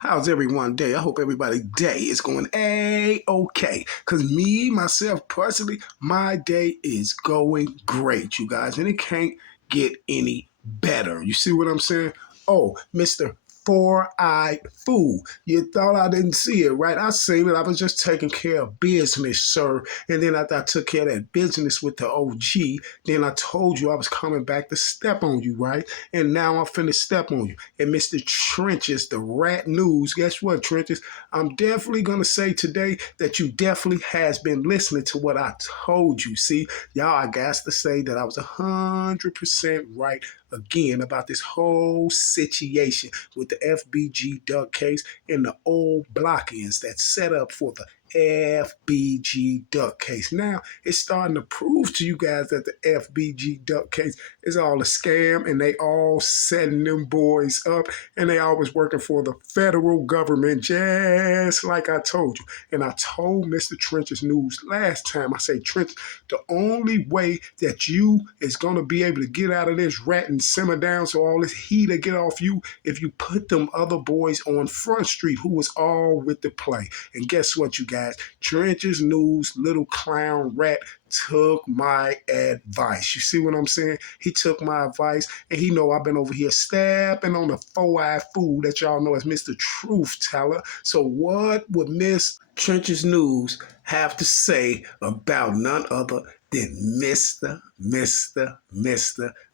How's everyone day? I hope everybody's day is going A-okay. Because me, myself, personally, my day is going great, you guys. And it can't get any better. You see what I'm saying? Oh, Mr. Four-eyed Fool. You thought I didn't see it, right? I seen it. I was just taking care of business, sir. And then after I took care of that business with the OG, then I told you I was coming back to step on you, right? And now I'm finna step on you. And Mr. Trenches, the rat news, guess what, Trenches? I'm definitely gonna say today that you definitely has been listening to what I told you. See, y'all, I got to say that I was 100% right again about this whole situation with the FBG Duck case and the old block-ins that set up for the FBG Duck case. Now it's starting to prove to you guys that the FBG Duck case is all a scam and they all setting them boys up and they always working for the federal government, just like I told you. And I told Mr. Trench's News last time, I say, Trench, the only way that you is going to be able to get out of this rat and simmer down so all this heat will get off you if you put them other boys on Front Street who was all with the play. And guess what, you guys? Trench's News, little clown rat, took my advice. You see what I'm saying? He took my advice, and he know I've been over here stepping on the four-eyed fool that y'all know as Mr. Truth Teller. So what would Miss Trench's News have to say about none other than Mr.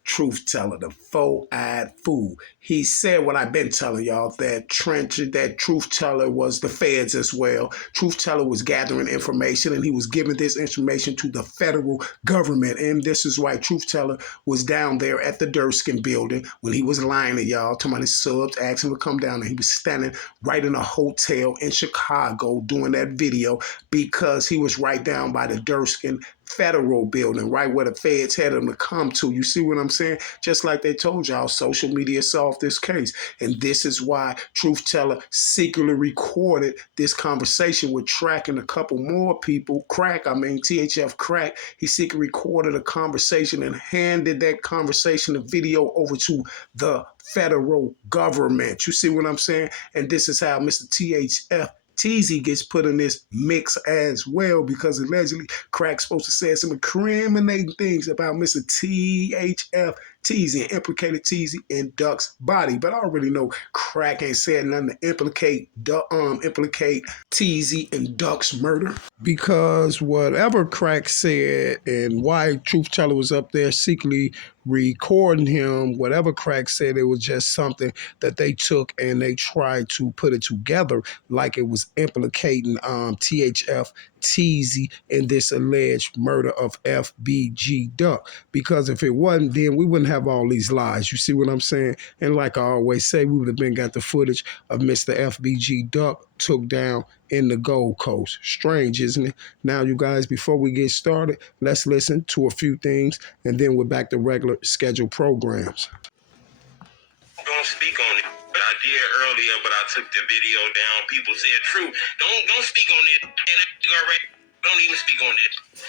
Truth Teller, the four-eyed fool? He said what I've been telling y'all, that that Truth Teller was the feds as well. Truth Teller was gathering information and he was giving this information to the federal government. And this is why Truth Teller was down there at the Durskin building when he was lying to y'all, talking about his subs, asked him to come down, and he was standing right in a hotel in Chicago doing that video because he was right down by the Durskin federal building, right where the feds had him to come to. You see what I'm saying? Just like they told y'all, social media solved this case. And this is why Truth Teller secretly recorded this conversation with Track and a couple more people. THF Crack. He secretly recorded a conversation and handed that conversation, the video, over to the federal government. You see what I'm saying? And this is how Mr. THF Teasy gets put in this mix as well, because allegedly Crack's supposed to say some incriminating things about Mr. THF Teasy and implicated Teasy in Duck's body. But I already know Crack ain't said nothing to implicate Teasy in Duck's murder, because whatever Crack said and why Truth Teller was up there secretly recording him, whatever Crack said, it was just something that they took and they tried to put it together like it was implicating THF Teasy in this alleged murder of FBG Duck. Because if it wasn't, then we wouldn't have all these lies. You see what I'm saying? And like I always say, we would have been got the footage of Mr. FBG Duck took down in the Gold Coast. Strange, isn't it? Now, you guys, before we get started, let's listen to a few things, and then we're back to regular scheduled programs. Don't speak on it. But I did earlier, but I took the video down. People said, "True, don't speak on that." And don't even speak on that.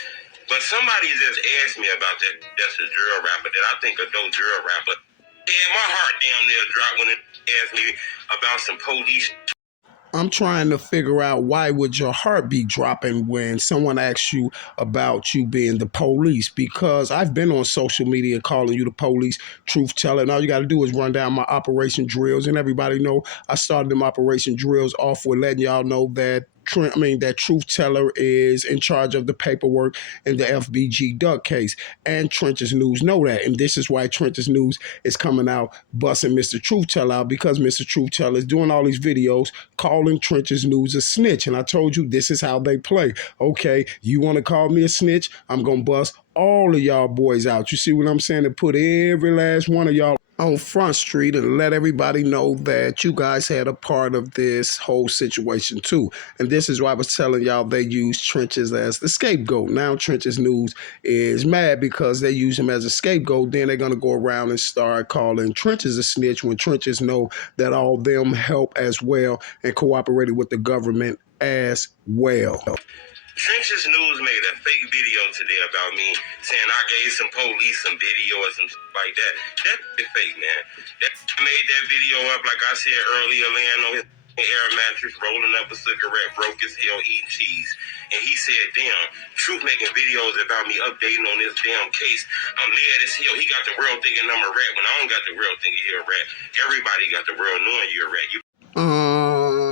But somebody just asked me about that. That's a drill rapper that I think a dope drill rapper. Yeah, my heart damn near dropped when it asked me about some police. I'm trying to figure out, why would your heart be dropping when someone asks you about you being the police? Because I've been on social media calling you the police, Truth Teller, and all you got to do is run down my operation drills, and everybody know I started them operation drills off with letting y'all know that that Truth Teller is in charge of the paperwork in the FBG Duck case. And Trench's News know that. And this is why Trench's News is coming out busting Mr. Truth Teller out, because Mr. Truth Teller is doing all these videos calling Trench's News a snitch. And I told you, this is how they play. Okay, you want to call me a snitch? I'm going to bust all of y'all boys out. You see what I'm saying? To put every last one of y'all on Front Street and let everybody know that you guys had a part of this whole situation too. And this is why I was telling y'all they use Trenches as the scapegoat. Now Trenches News is mad because they use him as a scapegoat. Then they're going to go around and start calling Trenches a snitch when Trenches know that all them help as well and cooperated with the government as well. Trench's News made a fake video today about me saying I gave some police some video or some stuff like that. That's fake, man. That made that video up, like I said earlier, laying on his air mattress, rolling up a cigarette, broke as hell, eating cheese. And he said, damn, Truth making videos about me updating on this damn case. I'm mad as hell. He got the world thinking I'm a rat when I don't got the world thinking you're a rat. Everybody got the world knowing you're a rat.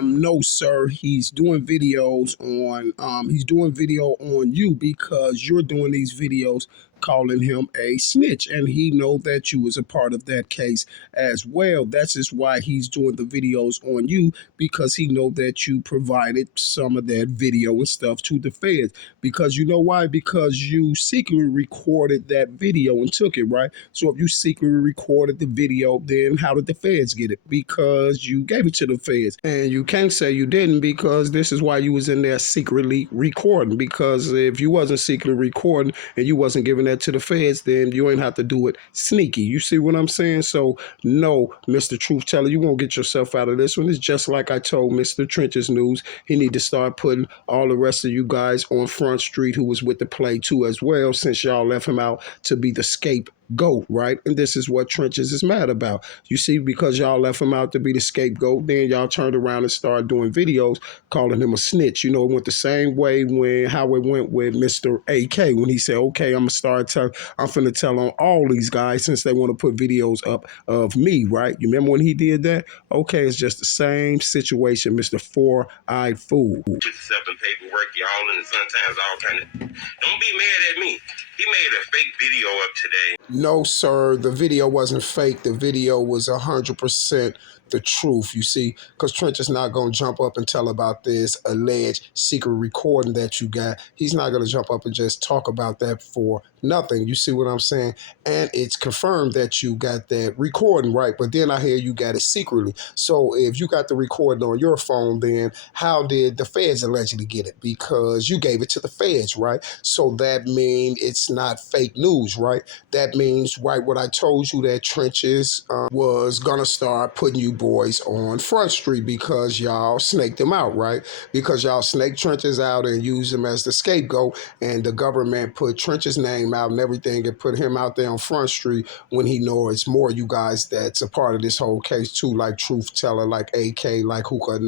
No, sir. He's doing videos on he's doing video on you because you're doing these videos calling him a snitch, and he know that you was a part of that case as well. That's just why he's doing the videos on you, because he know that you provided some of that video and stuff to the feds. Because you know why? Because you secretly recorded that video and took it, right? So if you secretly recorded the video, then how did the feds get it? Because you gave it to the feds. And you can't say you didn't, because this is why you was in there secretly recording. Because if you wasn't secretly recording and you wasn't giving that to the feds, then you ain't have to do it sneaky. You see what I'm saying? So no, Mr. Truth Teller, you won't get yourself out of this one. It's just like I told Mr. Trenches News. He need to start putting all the rest of you guys on Front Street who was with the play too as well, since y'all left him out to be the scapegoat, right? And this is what Trenches is mad about. You see, because y'all left him out to be the scapegoat, then y'all turned around and started doing videos calling him a snitch. You know, it went the same way when how it went with Mr. AK when he said, okay, I'm finna tell on all these guys since they want to put videos up of me, right? You remember when he did that? Okay, it's just the same situation, Mr. Four-Eyed Fool. Put yourself in paperwork, y'all in the Sun-Times, all kind of. Don't be mad at me. He made a fake video up today. No, sir, the video wasn't fake. The video was 100% the truth, you see, because Trench is not going to jump up and tell about this alleged secret recording that you got. He's not going to jump up and just talk about that for nothing. You see what I'm saying? And it's confirmed that you got that recording, right? But then I hear you got it secretly. So if you got the recording on your phone, then how did the feds allegedly get it? Because you gave it to the feds, right? So that means it's not fake news, right? That means, right, what I told you, that Trenches was going to start putting you boys on Front Street because y'all snaked him out, right? Because y'all snaked Trenches out and used him as the scapegoat, and the government put Trenches' name out and everything and put him out there on Front Street when he knows it's more you guys that's a part of this whole case too, like Truth Teller, like AK, like Hookah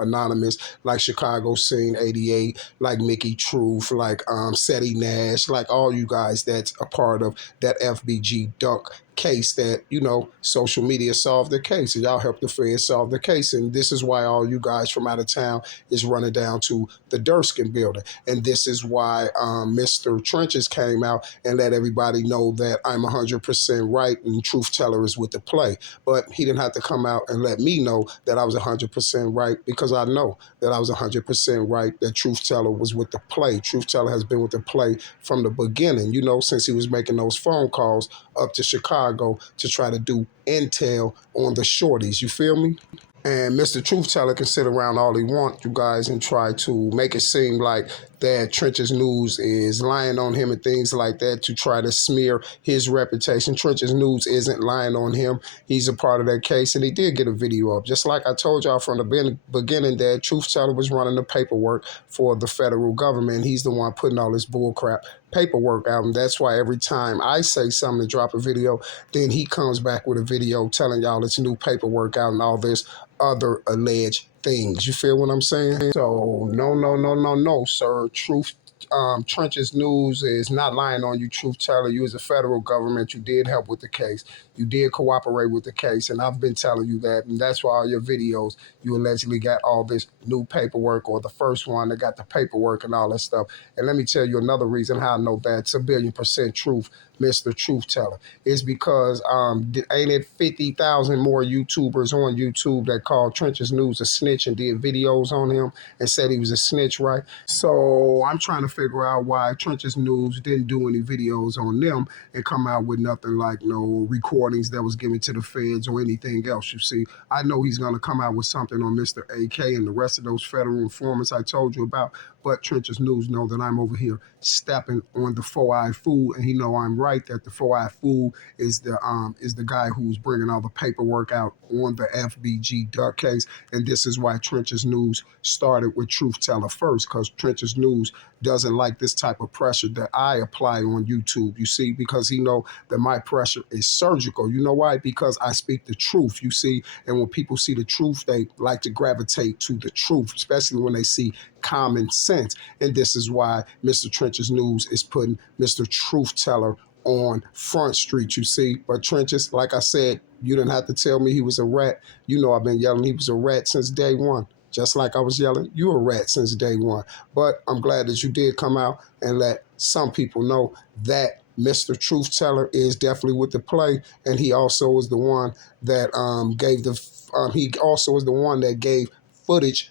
Anonymous, like Chicago Scene 88, like Mickey Truth, like Seti Nash, like all you guys that's a part of that FBG Duck case that, you know, social media solved the case, and y'all helped the feds solve the case. And this is why all you guys from out of town is running down to the Durskin building. And this is why Mr. Trenches came out and let everybody know that I'm 100% right and Truth Teller is with the play. But he didn't have to come out and let me know that I was 100% right, because I know that I was 100% right, that Truth Teller was with the play. Truth Teller has been with the play from the beginning, you know, since he was making those phone calls up to Chicago to try to do intel on the shorties. You feel me? And Mr. Truth Teller can sit around all he wants, you guys, and try to make it seem like that Trenches News is lying on him and things like that to try to smear his reputation. Trenches News isn't lying on him. He's a part of that case, and he did get a video up. Just like I told y'all from the beginning that Truth Teller was running the paperwork for the federal government. He's the one putting all this bullcrap paperwork out, and that's why every time I say something to drop a video, then he comes back with a video telling y'all it's new paperwork out and all this other alleged things. You feel what I'm saying? So no, sir. Truth Trenches News is not lying on you, Truth Teller. You as a federal government, you did help with the case. You did cooperate with the case, and I've been telling you that, and that's why all your videos, you allegedly got all this new paperwork, or the first one that got the paperwork and all that stuff. And let me tell you another reason how I know that's 1,000,000,000% truth, Mr. Truth Teller, is because ain't it 50,000 more YouTubers on YouTube that called Trenches News a snitch and did videos on him and said he was a snitch, right? So I'm trying to figure out why Trenches News didn't do any videos on them and come out with nothing like no recordings that was given to the feds or anything else. You see, I know he's going to come out with something on Mr. AK and the rest of those federal informants I told you about, but Trench's News know that I'm over here stepping on the four-eyed fool, and he know I'm right that the four-eyed fool is the guy who's bringing all the paperwork out on the FBG Duck case, and this is why Trench's News started with Truth Teller first, because Trench's News doesn't like this type of pressure that I apply on YouTube, you see, because he know that my pressure is surgical. You know why? Because I speak the truth, you see, and when people see the truth, they like to gravitate to the truth, especially when they see common sense. And this is why Mr. Trench's News is putting Mr. Truth Teller on Front Street, you see. But Trench's, like I said, you didn't have to tell me he was a rat. You know I've been yelling he was a rat since day one. Just like I was yelling, you a rat since day one. But I'm glad that you did come out and let some people know that Mr. Truth Teller is definitely with the play, and he also is the one that gave footage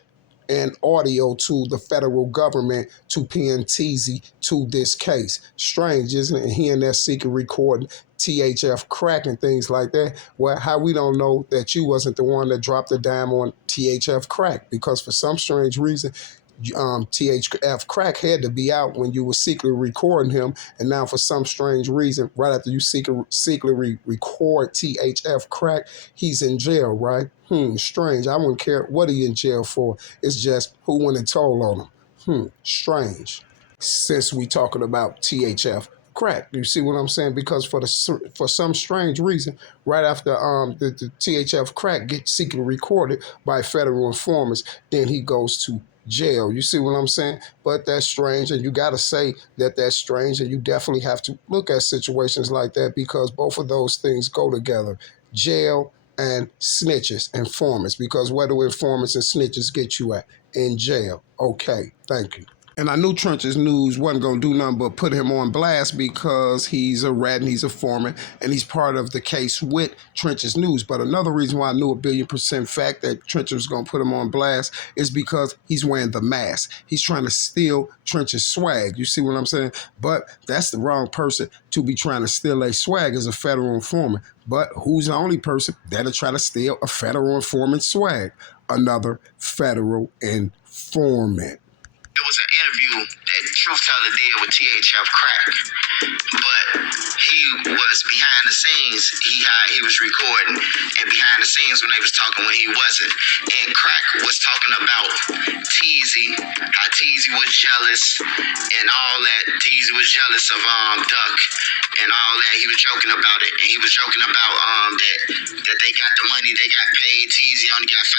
and audio to the federal government, to PNTZ, to this case. Strange, isn't it? And he and that secret recording THF crack and things like that. Well, how we don't know that you wasn't the one that dropped the dime on THF crack? Because for some strange reason, THF crack had to be out when you were secretly recording him, and now for some strange reason, right after you secretly record THF crack, he's in jail, right? Strange. I wouldn't care what he in jail for. It's just who went and told on him. Strange. Since we talking about THF crack, you see what I'm saying? Because for some strange reason, right after the THF crack gets secretly recorded by federal informers, then he goes to jail. You see what I'm saying? But that's strange, and you got to say that that's strange, and you definitely have to look at situations like that, because both of those things go together. Jail and snitches, informants, because where do informants and snitches get you at? In jail. Okay, thank you. And I knew Trench's News wasn't going to do nothing but put him on blast, because he's a rat and he's a foreman and he's part of the case with Trench's News. But another reason why I knew 1,000,000% fact that Trench was going to put him on blast is because he's wearing the mask. He's trying to steal Trench's swag. You see what I'm saying? But that's the wrong person to be trying to steal a swag as a federal informant. But who's the only person that'll try to steal a federal informant swag? Another federal informant. It was an interview that Truth Teller did with THF Crack, but he was behind the scenes. He was recording, and behind the scenes when they was talking when he wasn't. And Crack was talking about Teezy, how Teezy was jealous and all that. Teezy was jealous of Duck and all that. He was joking about it, and he was joking about that they got the money, they got paid. Teezy only got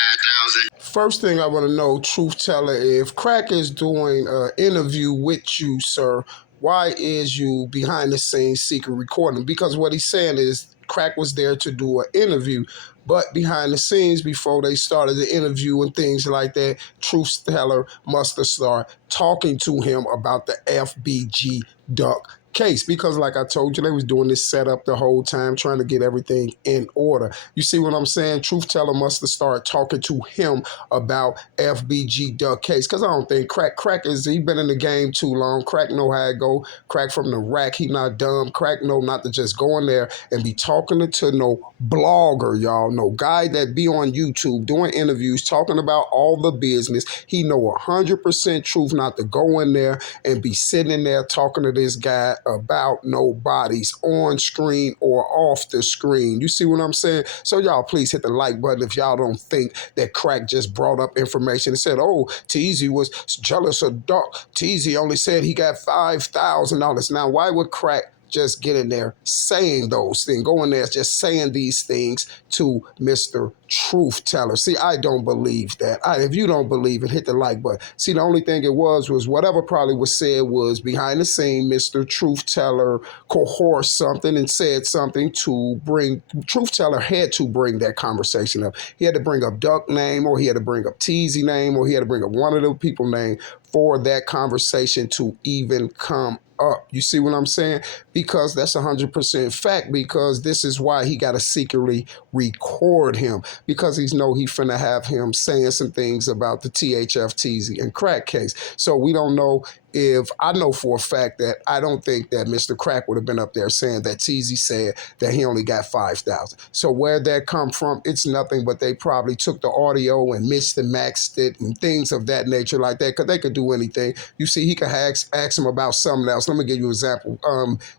5,000. First thing I want to know, Truth Teller, if Crack is doing an interview with you, sir, why is you behind the scenes secret recording? Because what he's saying is Crack was there to do an interview, but behind the scenes, before they started the interview and things like that, Truth Teller must have started talking to him about the FBG Duck case, because like I told you, they was doing this setup the whole time, trying to get everything in order. You see what I'm saying? Truth Teller must have started talking to him about FBG Duck case, because I don't think Crack he been in the game too long. Crack know how it go. Crack from the rack, he not dumb. Crack know not to just go in there and be talking to no blogger, y'all. No guy that be on YouTube doing interviews, talking about all the business. He know 100% truth not to go in there and be sitting in there talking to this guy about nobody's on screen or off the screen. You see what I'm saying? So y'all please hit the like button if y'all don't think that Crack just brought up information and said, oh, Teezy was jealous of Duck. Teezy only said he got $5,000. Now, why would Crack just get in there saying those things, go in there just saying these things to Mr. Truth Teller? See, I don't believe that. If you don't believe it, hit the like button. See, the only thing it was whatever probably was said was behind the scene, Mr. Truth Teller coerced something and said something to bring, Truth Teller had to bring that conversation up. He had to bring up Duck name, or he had to bring up Teezy name, or he had to bring up one of the people name for that conversation to even come up. You see what I'm saying? Because that's 100% fact, because this is why he got to secretly record him, because he's know he finna have him saying some things about the THF Teezy and Crack case. So we don't know if I know for a fact that I don't think that Mr. Crack would have been up there saying that Teezy said that he only got 5,000. So where'd that come from? It's nothing but they probably took the audio and mixed and maxed it and things of that nature like that, because they could do anything. You see, he could ask him about something else. Let me give you an example.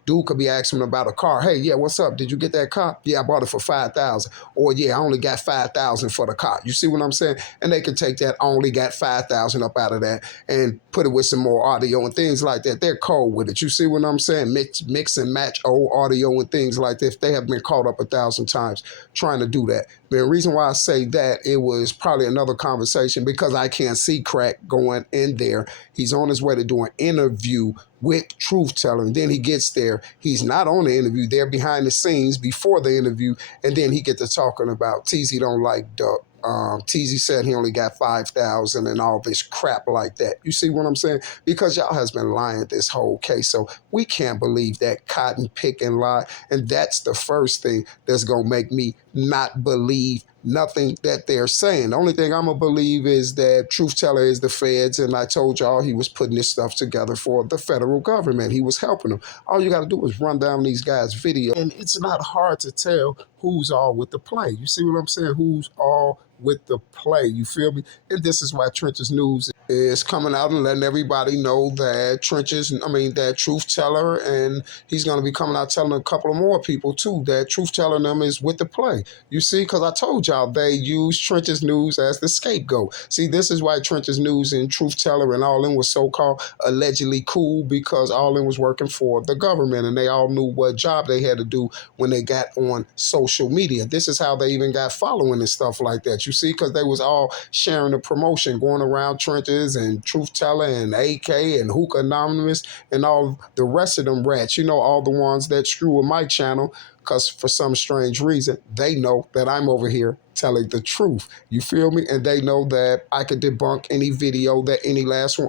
Dude could be asking him about a car. Hey, yeah, what's up? Did you get that car? Yeah, I bought it for 5,000. Or yeah, I only got 5,000 for the car. You see what I'm saying? And they can take that I only got 5,000 up out of that and put it with some more audio and things like that. They're cold with it. You see what I'm saying? Mix and match old audio and things like that. They have been caught up 1,000 times trying to do that. The reason why I say that, it was probably another conversation because I can't see Crack going in there. He's on his way to do an interview with Truth Teller. Then he gets there. He's not on the interview. They're behind the scenes before the interview. And then he gets to talking about Teezy don't like Duck. Teezy said he only got 5,000 and all this crap like that. You see what I'm saying? Because y'all has been lying this whole case. So we can't believe that cotton picking lie. And that's the first thing that's going to make me not believe nothing that they're saying. The only thing I'm going to believe is that Truth Teller is the feds, and I told y'all he was putting this stuff together for the federal government. He was helping them. All you got to do is run down these guys' video, and it's not hard to tell who's all with the play. You see what I'm saying? Who's all with the play. You feel me? And this is why Trenches News is coming out and letting everybody know that that Truth Teller, and he's going to be coming out telling a couple of more people too that Truth Teller them is with the play. You see, because I told y'all they use Trenches News as the scapegoat. See, this is why Trenches News and Truth Teller and all them was so-called allegedly cool, because all them was working for the government and they all knew what job they had to do when they got on social media. This is how they even got following and stuff like that. You see, because they was all sharing the promotion, going around Trenches and Truth Teller and AK and Hookah Anonymous and all the rest of them rats. You know, all the ones that screw with my channel, because for some strange reason, they know that I'm over here telling the truth. You feel me? And they know that I could debunk any video that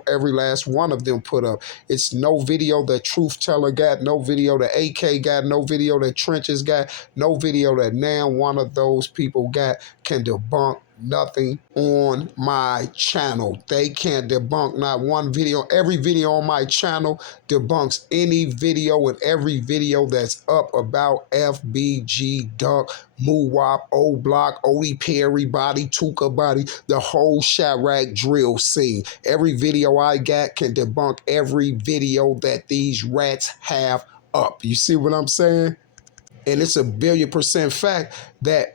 every last one of them put up. It's no video that Truth Teller got, no video that AK got, no video that Trenches got, no video that now one of those people got can debunk nothing on my channel. They can't debunk not one video. Every video on my channel debunks any video, and every video that's up about FBG, Duck, Moowop, O-Block, Odie Perry body, Tuka body, the whole Chirac drill scene. Every video I got can debunk every video that these rats have up. You see what I'm saying? And it's a 1,000,000,000% fact that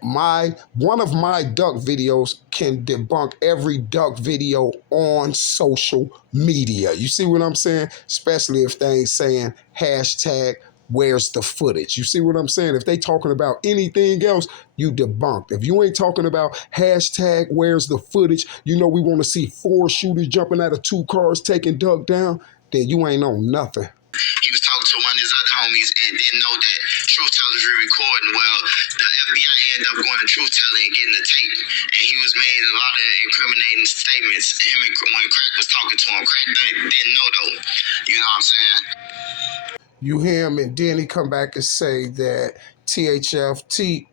one of my Duck videos can debunk every Duck video on social media. You see what I'm saying? Especially if they ain't saying hashtag where's the footage. You see what I'm saying? If they talking about anything else, you debunked. If you ain't talking about hashtag where's the footage, you know we want to see 4 shooters jumping out of 2 cars taking Duck down, then you ain't on nothing. He was talking to one of his other homies and didn't know that Truth Teller's re-recording. Well, the FBI ended up going to Truth Teller and getting the tape. And he was made a lot of incriminating statements. When Crack was talking to him. Crack didn't know though. You know what I'm saying? You hear him, and then he come back and say that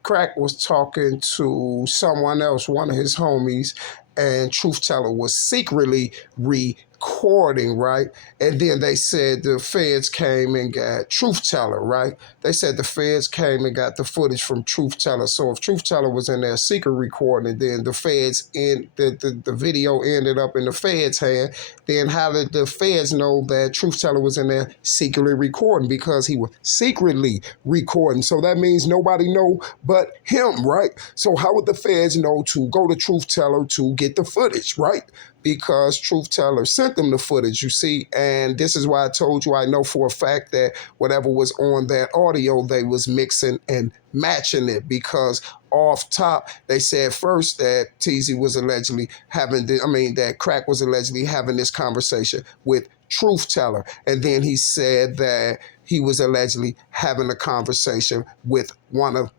Crack was talking to someone else, one of his homies, and Truth Teller was secretly recording, right? And then they said the feds came and got Truth Teller, right? They said the feds came and got the footage from Truth Teller. So if Truth Teller was in there secret recording, then the feds the video ended up in the feds' hand. Then how did the feds know that Truth Teller was in there secretly recording? Because he was secretly recording. So that means nobody know but him, right? So how would the feds know to go to Truth Teller to get the footage, right? Because Truth Teller sent them the footage, you see. And this is why I told you I know for a fact that whatever was on that audio, they was mixing and matching it, because off top, they said first that Teezy was allegedly that Crack was allegedly having this conversation with Truth Teller. And then he said that he was allegedly having a conversation with one of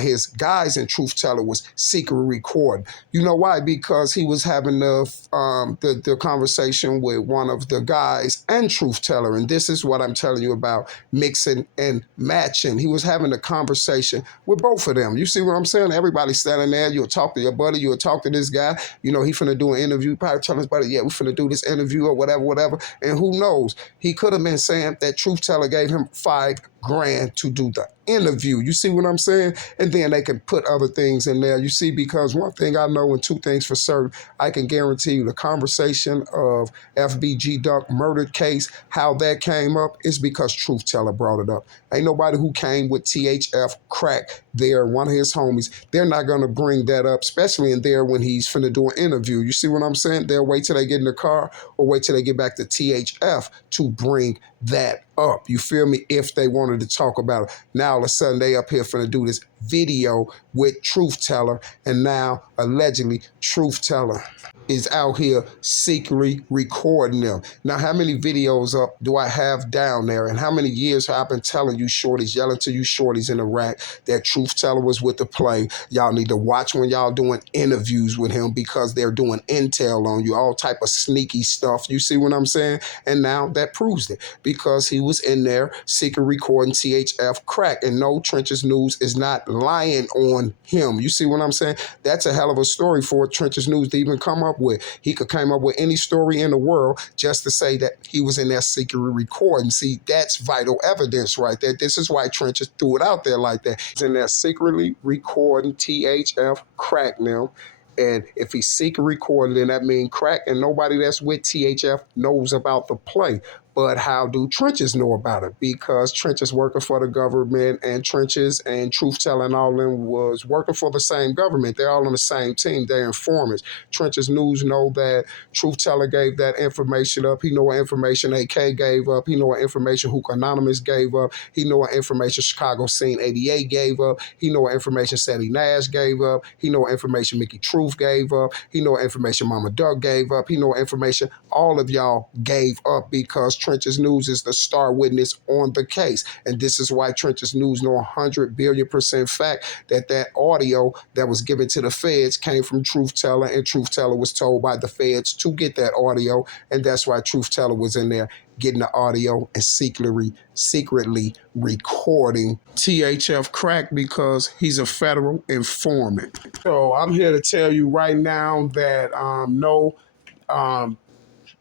his guys, and Truth Teller was secretly recording. You know why? Because he was having the conversation with one of the guys and Truth Teller, and this is what I'm telling you about mixing and matching. He was having a conversation with both of them. You see what I'm saying? Everybody standing there. You'll talk to your buddy. You'll talk to this guy. You know, he finna do an interview. Probably tell his buddy, yeah, we finna do this interview or whatever, whatever. And who knows? He could have been saying that Truth Teller gave him $5,000 to do the interview. You see what I'm saying? And then they can put other things in there. You see, because one thing I know and two things for certain, I can guarantee you the conversation of FBG Duck murder case, how that came up is because Truth Teller brought it up. Ain't nobody who came with THF Crack there, one of his homies, they're not going to bring that up, especially in there when he's finna do an interview. You see what I'm saying? They'll wait till they get in the car or wait till they get back to THF to bring that up. You feel me? If they wanted to talk about it. Now all of a sudden they up here finna do this video with Truth Teller, and now allegedly Truth Teller is out here secretly recording them. Now, how many videos up do I have down there? And how many years have I been telling you shorties, yelling to you shorties in Iraq that Truth Teller was with the play? Y'all need to watch when y'all doing interviews with him because they're doing intel on you, all type of sneaky stuff. You see what I'm saying? And now that proves it because he was in there secret recording THF Crack. And no, Trenches News is not lying on him. You see what I'm saying? That's a hell of a story for Trenches News to even come up with. He could come up with any story in the world just to say that he was in there secretly recording. See, that's vital evidence right there. This is why Trenches threw it out there like that. He's in there secretly recording THF Crack now. And if he's secret recorded, then that means Crack, and nobody that's with THF knows about the play. But how do Trenches know about it? Because Trenches working for the government, and Trenches and Truth Teller and all them was working for the same government. They're all on the same team. They're informants. Trenches News know that Truth Teller gave that information up. He know what information AK gave up. He know what information Hook Anonymous gave up. He know what information Chicago Scene 88 gave up. He know what information Sadie Nash gave up. He know what information Mickey Truth gave up. He know what information Mama Duck gave up. He know what information all of y'all gave up because Trenches News is the star witness on the case. And this is why Trenches News know 100 billion% fact that that audio that was given to the feds came from Truth Teller, and Truth Teller was told by the feds to get that audio. And that's why Truth Teller was in there getting the audio and secretly recording THF Crack because he's a federal informant. So I'm here to tell you right now that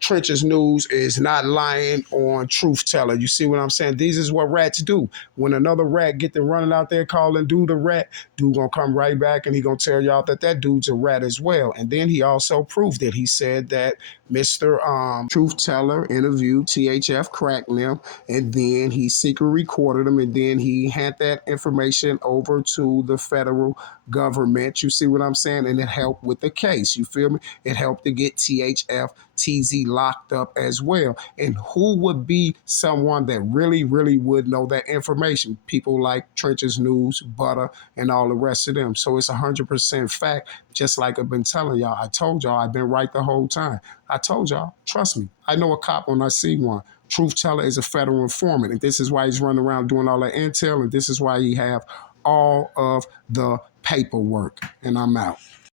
Trenches News is not lying on Truth Teller. You see what I'm saying? These is what rats do. When another rat get to running out there calling dude a rat, dude gonna come right back and he gonna tell y'all that that dude's a rat as well. And then he also proved it. He said that Mr. Truth Teller interviewed THF Crack them, and then he secretly recorded them, and then he had that information over to the federal government. You see what I'm saying? And it helped with the case. You feel me? It helped to get THF TZ locked up as well. And who would be someone that really would know that information? People like Trenches News, Butter, and all the rest of them. So it's 100% fact, just like I've been telling y'all. I told y'all I've been right the whole time. I told y'all, trust me, I know a cop when I see one. Truth Teller is a federal informant, and this is why he's running around doing all that intel, and this is why he have all of the paperwork. And I'm out.